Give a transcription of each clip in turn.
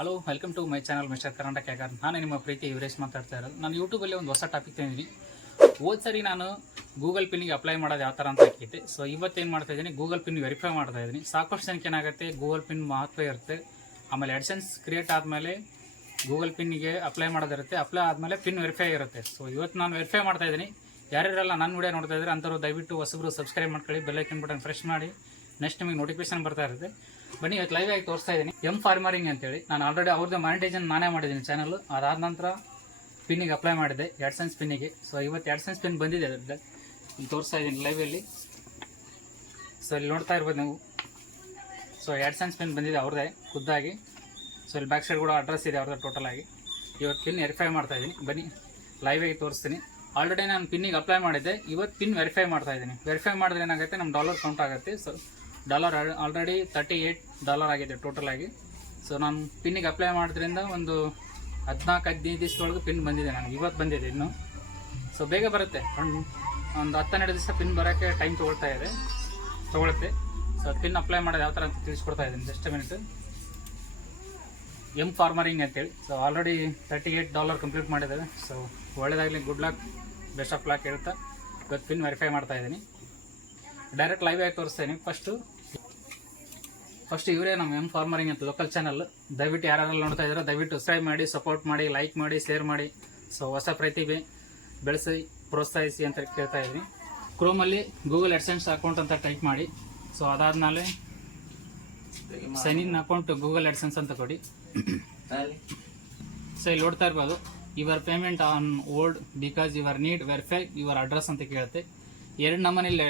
Hello, welcome to my channel mister Karnataka hacker. ನಾನು ನಿಮ್ಮ ಪ್ರೀತಿ ಯುವರೇಶ್ ಮಾತಾಡ್ತಾ ಇರೋದು. ನಾನು ಯೂಟ್ಯೂಬಲ್ಲಿ ಒಂದು ಹೊಸ ಟಾಪಿಕ್ ತಂದಿದ್ದೀನಿ. ಹೋದ್ ಸರಿ ನಾನು ಗೂಗಲ್ ಪಿನ್ಗೆ ಅಪ್ಲೈ ಮಾಡೋದು ಯಾವ ಥರ ಅಂತ ಹಾಕಿದ್ದೆ. ಸೊ ಇವತ್ತೇನು ಮಾಡ್ತಾ ಇದ್ದೀನಿ, ಗೂಗಲ್ ಪಿನ್ ವೆರಿಫೈ ಮಾಡ್ತಾ ಇದ್ದೀನಿ. ಸಾಕಷ್ಟು ಜನಕ್ಕೆ ಏನಾಗುತ್ತೆ, ಗೂಗಲ್ ಪಿನ್ ಮಹತ್ವ ಇರುತ್ತೆ. ಆಮೇಲೆ AdSense ಕ್ರಿಯೇಟ್ ಆದಮೇಲೆ ಗೂಗಲ್ ಪಿನ್ನಿಗೆ ಅಪ್ಲೈ ಮಾಡೋದಿರುತ್ತೆ. ಅಪ್ಲೈ ಆದಮೇಲೆ ಪಿನ್ ವೆರಿಫೈ ಇರುತ್ತೆ. ಸೊ ಇವತ್ತು ನಾನು ವೆರಿಫೈ ಮಾಡ್ತಾ ಇದ್ದೀನಿ. ಯಾರ್ಯಾರೆಲ್ಲ ನನ್ನ ವಿಡಿಯೋ ನೋಡ್ತಾ ಇದ್ದಾರೆ ಅಂಥವ್ರು ದಯವಿಟ್ಟು ಹೊಸಬ್ರು ಸಬ್ಸ್ಕ್ರೈಬ್ ಮಾಡ್ಕೊಳ್ಳಿ, ಬೆಲ್ ಐಕನ್ ಬಟನ್ ಪ್ರೆಸ್ ಮಾಡಿ. ನೆಕ್ಸ್ಟ್ ನಿಮಗೆ ನೋಟಿಫಿಕೇಶನ್ ಬರ್ತಾ ಇರುತ್ತೆ. ಬನ್ನಿ, ಇವತ್ತು ಲೈವ್ ಆಗಿ ತೋರಿಸ್ತಾ ಇದ್ದೀನಿ. ಎಂ ಫಾರ್ಮರಿಂಗ್ ಅಂತೇಳಿ ನಾನು ಆಲ್ರೆಡಿ ಅವ್ರದ್ದು ಮಾನಿಟೈಸೇಷನ್ ನಾನೇ ಮಾಡಿದ್ದೀನಿ ಚಾನಲ್. ಅದಾದ ನಂತರ ಪಿನ್ನಿಗೆ ಅಪ್ಲೈ ಮಾಡಿದೆ, AdSense ಪಿನ್ನಿಗೆ. ಸೊ ಇವತ್ತು AdSense ಪಿನ್ ಬಂದಿದೆ, ಅದ್ರದ್ದು ಇಲ್ಲಿ ತೋರಿಸ್ತಾ ಇದ್ದೀನಿ ಲೈವಲ್ಲಿ. ಸೊ ಇಲ್ಲಿ ನೋಡ್ತಾ ಇರ್ಬೋದು ನೀವು. ಸೊ AdSense ಪಿನ್ ಬಂದಿದೆ ಅವ್ರದ್ದೇ ಖುದ್ದಾಗಿ. ಸೊ ಇಲ್ಲಿ ಬ್ಯಾಕ್ ಸೈಡ್ ಕೂಡ ಅಡ್ರೆಸ್ ಇದೆ ಅವ್ರದ್ದು ಟೋಟಲ್ ಆಗಿ. ಇವತ್ತು ಪಿನ್ ವೆರಿಫೈ ಮಾಡ್ತಾ ಇದ್ದೀನಿ. ಬನ್ನಿ ಲೈವಾಗಿ ತೋರಿಸ್ತೀನಿ. ಆಲ್ರೆಡಿ ನಾನು ಪಿನ್ನಿಗೆ ಅಪ್ಲೈ ಮಾಡಿದ್ದೆ, ಇವತ್ತು ಪಿನ್ ವೆರಿಫೈ ಮಾಡ್ತಾ ಇದ್ದೀನಿ. ವೆರಿಫೈ ಮಾಡಿದ್ರೆ ಏನಾಗುತ್ತೆ, ನಮ್ಮ ಡಾಲರ್ ಕೌಂಟ್ ಆಗುತ್ತೆ. ಸೊ ಡಾಲರ್ ಆಲ್ರೆಡಿ $38 ಆಗಿದೆ ಟೋಟಲ್ ಆಗಿ. ಸೊ ನಾನು ಪಿನ್ನಿಗೆ ಅಪ್ಲೈ ಮಾಡೋದ್ರಿಂದ ಒಂದು 14-15 ದಿವಸದೊಳಗೆ ಪಿನ್ ಬಂದಿದೆ ನನಗೆ. ಇವತ್ತು ಬಂದಿದೆ ಇನ್ನು. ಸೊ ಬೇಗ ಬರುತ್ತೆ, ಒಂದು 10-12 ದಿವಸ ಪಿನ್ ಬರೋಕ್ಕೆ ಟೈಮ್ ತೊಗೊಳುತ್ತೆ. ಸೊ ಪಿನ್ ಅಪ್ಲೈ ಮಾಡೋದು ಯಾವ ಥರ ಅಂತ ತಿಳಿಸ್ಕೊಡ್ತಾ ಇದ್ದೀನಿ. Just minute. ಎಂ ಫಾರ್ಮರಿಂಗ್ ಅಂತೇಳಿ. ಸೊ ಆಲ್ರೆಡಿ $38 ಕಂಪ್ಲೀಟ್ ಮಾಡಿದ್ದಾರೆ. ಸೊ ಒಳ್ಳೆಯದಾಗಲಿ, good luck, best of luck ಹೇಳ್ತಾ ಇವತ್ತು ಪಿನ್ ವೆರಿಫೈ ಮಾಡ್ತಾ ಇದ್ದೀನಿ. ಡೈರೆಕ್ಟ್ ಲೈವ್ ಆಗಿ ತೋರಿಸ್ತಾ ಇದ್ದೀನಿ. ಫಸ್ಟ್ ಇವರೇ ನಮ್ಮ ಎಂ ಫಾರ್ಮರಿಂಗ್ ಅಂತ ಲೋಕಲ್ ಚಾನಲ್. ದಯವಿಟ್ಟು ಯಾರೆಲ್ಲ ನೋಡ್ತಾ ಇದ್ದಾರೆ ದಯವಿಟ್ಟು ಸಬ್ಸ್ಕ್ರೈಬ್ ಮಾಡಿ, ಸಪೋರ್ಟ್ ಮಾಡಿ, ಲೈಕ್ ಮಾಡಿ, ಶೇರ್ ಮಾಡಿ. ಸೊ ಹೊಸ ಪ್ರತಿಭೆ ಬೆಳೆಸಿ ಪ್ರೋತ್ಸಾಹಿಸಿ ಅಂತ ಕೇಳ್ತಾ ಇದ್ದೀನಿ. ಕ್ರೋಮಲ್ಲಿ ಗೂಗಲ್ AdSense ಅಕೌಂಟ್ ಅಂತ ಟೈಪ್ ಮಾಡಿ. ಸೊ ಅದಾದಮೇಲೆ sign in account Google AdSense ಅಂತ ಕೊಡಿ. ಸೊ ಇಲ್ಲಿ ನೋಡ್ತಾ ಇರ್ಬೋದು, your payment on hold because your need verify your address ಅಂತ ಕೇಳುತ್ತೆ. ಎರಡು ನಮ್ಮನೇಲಿ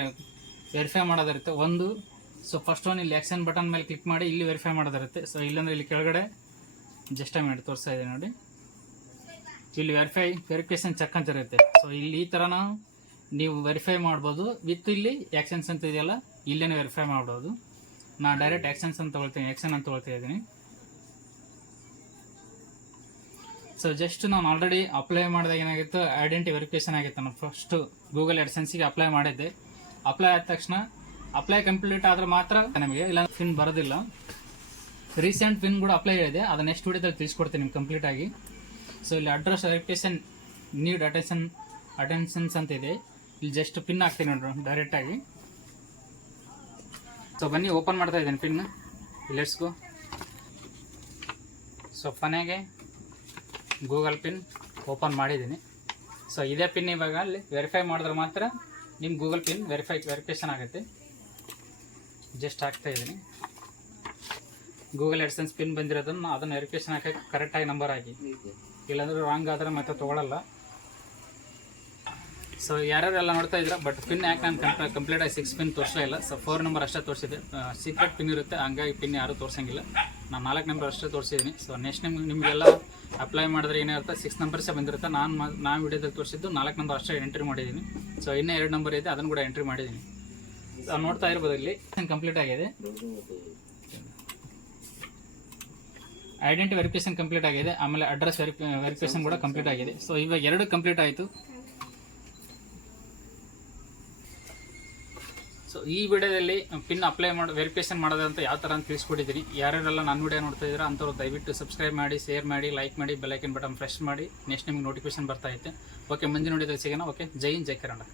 ವೆರಿಫೈ ಮಾಡೋದಿರುತ್ತೆ. ಒಂದು, ಸೊ ಫಸ್ಟ್ ಒನ್ ಇಲ್ಲಿ ಆ್ಯಕ್ಷನ್ ಬಟನ್ ಮೇಲೆ ಕ್ಲಿಕ್ ಮಾಡಿ ಇಲ್ಲಿ ವೆರಿಫೈ ಮಾಡೋದಿರುತ್ತೆ. ಸೊ ಇಲ್ಲಾಂದರೆ ಇಲ್ಲಿ ಕೆಳಗಡೆ ಜಸ್ಟ್ ಮಾಡಿ ತೋರಿಸ್ತಾ ಇದೆ ನೋಡಿ, ಇಲ್ಲಿ ವೆರಿಫಿಕೇಶನ್ ಚೆಕ್ ಅಂತ ಇರುತ್ತೆ. ಸೊ ಇಲ್ಲಿ ಈ ಥರನ ನೀವು ವೆರಿಫೈ ಮಾಡ್ಬೋದು. ವಿತ್ ಇಲ್ಲಿ ಆ್ಯಕ್ಷನ್ಸ್ ಅಂತ ಇದೆಯಲ್ಲ, ಇಲ್ಲೇ ವೆರಿಫೈ ಮಾಡ್ಬೋದು. ನಾನು ಡೈರೆಕ್ಟ್ ಆ್ಯಕ್ಷನ್ ಅಂತ ತೊಗೊಳ್ತಾ ಇದ್ದೀನಿ. ಸೊ ಜಸ್ಟ್ ನಾನು ಆಲ್ರೆಡಿ ಅಪ್ಲೈ ಮಾಡಿದಾಗ ಏನಾಗಿತ್ತು, ಐಡೆಂಟಿ ವೆರಿಫಿಕೇಶನ್ ಆಗಿತ್ತು. ನಾನು ಫಸ್ಟು ಗೂಗಲ್ AdSenseಗೆ ಅಪ್ಲೈ ಮಾಡಿದ್ದೆ. ಅಪ್ಲೈ ಆದ ತಕ್ಷಣ ಅಪ್ಲೈ ಕಂಪ್ಲೀಟ್ ಆದರೆ ಮಾತ್ರ ನಮಗೆ, ಇಲ್ಲ ಪಿನ್ ಬರೋದಿಲ್ಲ. ರೀಸೆಂಟ್ ಪಿನ್ ಕೂಡ ಅಪ್ಲೈ ಇದೆ, ಅದು ನೆಕ್ಸ್ಟ್ ವಿಡಿಯೋದಲ್ಲಿ ತಿಳಿಸ್ಕೊಡ್ತೀನಿ ನಿಮ್ಗೆ ಕಂಪ್ಲೀಟಾಗಿ. ಸೊ ಇಲ್ಲಿ ಅಡ್ರೆಸ್ ವೆರಿಫಿಕೇಶನ್ ನೀಡ್ ಅಟೆನ್ಷನ್ಸ್ ಅಂತ ಇದೆ. ಇಲ್ಲಿ ಜಸ್ಟ್ ಪಿನ್ ಹಾಕ್ತೀನಿ ನೋಡ್ರಿ ಡೈರೆಕ್ಟಾಗಿ. ಸೊ ಬನ್ನಿ ಓಪನ್ ಮಾಡ್ತಾ ಇದ್ದೀನಿ ಪಿನ್. Let's go. ಸೊ ಕೊನೆಗೆ ಗೂಗಲ್ ಪಿನ್ ಓಪನ್ ಮಾಡಿದ್ದೀನಿ. ಸೊ ಇದೇ ಪಿನ್ ಇವಾಗ ಅಲ್ಲಿ ವೆರಿಫೈ ಮಾಡಿದ್ರೆ ಮಾತ್ರ ನಿಮ್ಮ ಗೂಗಲ್ ಪಿನ್ ವೆರಿಫಿಕೇಶನ್ ಆಗುತ್ತೆ. ಜಸ್ಟ್ ಹಾಕ್ತಾ ಇದ್ದೀನಿ. ಗೂಗಲ್ AdSense ಪಿನ್ ಬಂದಿರೋದನ್ನು ಅದನ್ನು ವೆರಿಫಿಕೇಶನ್ ಹಾಕಿ ಕರೆಕ್ಟಾಗಿ ನಂಬರ್ ಹಾಕಿ, ಇಲ್ಲಾಂದ್ರೆ ರಾಂಗ್ ಆದರೆ ಮತ್ತೆ ತೊಗೊಳಲ್ಲ. ಸೊ ಯಾರ್ಯಾರೆಲ್ಲ ನೋಡ್ತಾ ಇದ್ರೆ, ಬಟ್ ಪಿನ್ ಯಾಕೆ ನಾನು ಕಂಪ್ಲೀಟಾಗಿ 6 ಪಿನ್ ತೋರಿಸಲೇ ಇಲ್ಲ. ಸೊ 4 ನಂಬರ್ ಅಷ್ಟೇ ತೋರಿಸಿದೆ. ಸೀಕ್ರೆಟ್ ಪಿನ್ ಇರುತ್ತೆ, ಹಂಗಾಗಿ ಪಿನ್ ಯಾರೂ ತೋರಿಸಂಗಿಲ್ಲ. ನಾನು 4 ನಂಬರ್ ಅಷ್ಟೇ ತೋರಿಸಿದ್ದೀನಿ. ಸೊ ನೆಕ್ಸ್ಟ್ ನಿಮಗೆಲ್ಲ ಅಪ್ಲೈ ಮಾಡಿದ್ರೆ ಏನಿರುತ್ತೆ, 6 ನಂಬರ್ಸೇ ಬಂದಿರುತ್ತೆ. ನಾನು ವಿಡಿಯೋದಲ್ಲಿ ತೋರಿಸಿದ್ದು 4 ನಂಬರ್ ಅಷ್ಟೇ ಎಂಟ್ರಿ ಮಾಡಿದ್ದೀನಿ. ಸೊ ಇನ್ನೂ 2 ನಂಬರ್ ಇದೆ, ಅದನ್ನು ಕೂಡ ಎಂಟ್ರಿ ಮಾಡಿದ್ದೀನಿ. ಸೊ ನೋಡ್ತಾ ಇರ್ಬೋದು, ಇಲ್ಲಿ ಕಂಪ್ಲೀಟ್ ಆಗಿದೆ. ಐಡೆಂಟಿ ವೆರಿಫಿಕೇಶನ್ ಕಂಪ್ಲೀಟ್ ಆಗಿದೆ, ಆಮೇಲೆ ಅಡ್ರೆಸ್ ವೆರಿಫಿಕೇಶನ್ ಕೂಡ ಕಂಪ್ಲೀಟ್ ಆಗಿದೆ. ಸೊ ಇವಾಗ 2 ಕಂಪ್ಲೀಟ್ ಆಯಿತು. ಸೊ ಈ ವಿಡಿಯೋದಲ್ಲಿ ಪಿನ್ ಅಪ್ಲೈ ವೆರಿಫಿಕೇಶನ್ ಮಾಡೋದಂತ ಯಾವ ಥರ ಅಂತ ತಿಳಿಸ್ಕೊಟ್ಟಿದ್ದೀನಿ. ಯಾರ್ಯಾರೆಲ್ಲ ನನ್ನ ವಿಡಿಯೋ ನೋಡ್ತಾ ಇದ್ದೀರಾ ಅಂಥವ್ರು ದಯವಿಟ್ಟು ಸಬ್ಸ್ಕ್ರೈಬ್ ಮಾಡಿ, ಶೇರ್ ಮಾಡಿ, ಲೈಕ್ ಮಾಡಿ, ಬೆಲ್ ಐಕನ್ ಬಟನ್ ಪ್ರೆಸ್ ಮಾಡಿ. ನೆಕ್ಸ್ಟ್ ನಿಮಗೆ ನೋಟಿಫಿಕೇಶನ್ ಬರ್ತಾ ಇತ್ತು. ಓಕೆ, ಮುಂದಿನ ವಿಡಿಯೋದಲ್ಲಿ ಸಿಗೋಣ. ಓಕೆ, ಜೈ ಹಿಂದ್, ಜೈ ಕರ್ನಾಟಕ.